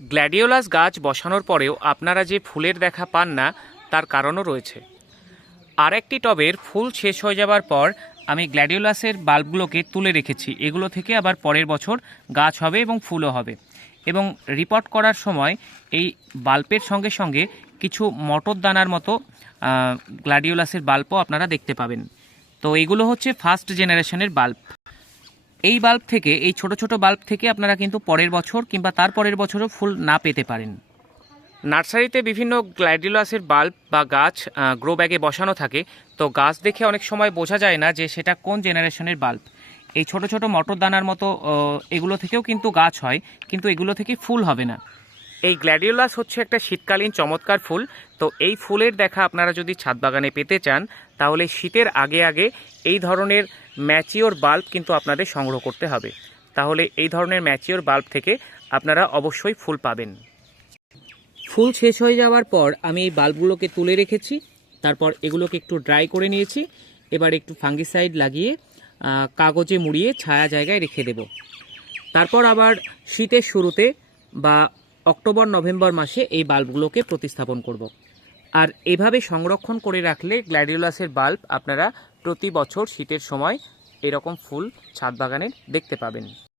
Gladiolus গাছ বসানোর পরেও আপনারা যে ফুলের দেখা পান না তার কারণও রয়েছে। আর একটি টবের ফুল শেষ হয়ে যাবার পর আমি গ্ল্যাডিওলাসের বাল্বগুলোকে তুলে রেখেছি। এগুলো থেকে আবার পরের বছর গাছ হবে এবং ফুলও হবে। এবং রিপোর্ট করার সময় এই বাল্বের সঙ্গে সঙ্গে কিছু মটর দানার মতো গ্ল্যাডিওলাসের বাল্বও আপনারা দেখতে পাবেন। তো এইগুলো হচ্ছে ফার্স্ট জেনারেশনের বাল্ব। এই বাল্ব থেকে, এই ছোট ছোট বাল্ব থেকে আপনারা কিন্তু পরের বছর কিংবা তার পরের বছরও ফুল না পেতে পারেন। নার্সারিতে বিভিন্ন গ্ল্যাডিওলাসের বাল্ব বা গাছ গ্রো ব্যাগে বসানো থাকে। তো গাছ দেখে অনেক সময় বোঝা যায় না যে সেটা কোন জেনারেশনের বাল্ব। এই ছোট ছোট মটর দানার মতো এগুলো থেকেও কিন্তু গাছ হয়, কিন্তু এগুলো থেকে ফুল হবে না। এই গ্ল্যাডিওলাস হচ্ছে একটা শীতকালীন চমৎকার ফুল। তো এই ফুলের দেখা আপনারা যদি ছাদ বাগানে পেতে চান তাহলে শীতের আগে আগে এই ধরনের ম্যাচিওর বাল্ব কিন্তু আপনাদের সংগ্রহ করতে হবে। তাহলে এই ধরনের ম্যাচিওর বাল্ব থেকে আপনারা অবশ্যই ফুল পাবেন। ফুল শেষ হয়ে যাওয়ার পর আমি এই বাল্বগুলোকে তুলে রেখেছি। তারপর এগুলোকে একটু ড্রাই করে নিয়েছি। এবার একটু ফাঙ্গিসাইড লাগিয়ে কাগজে মুড়িয়ে ছায়া জায়গায় রেখে দেব। তারপর আবার শীতের শুরুতে বা অক্টোবর নভেম্বর মাসে এই বাল্বগুলোকে প্রতিস্থাপন করব। আর এভাবে সংরক্ষণ করে রাখলে গ্ল্যাডিওলাসের বাল্ব আপনারা প্রতি বছর শীতের সময় এরকম ফুল ছাদ বাগানের দেখতে পাবেন।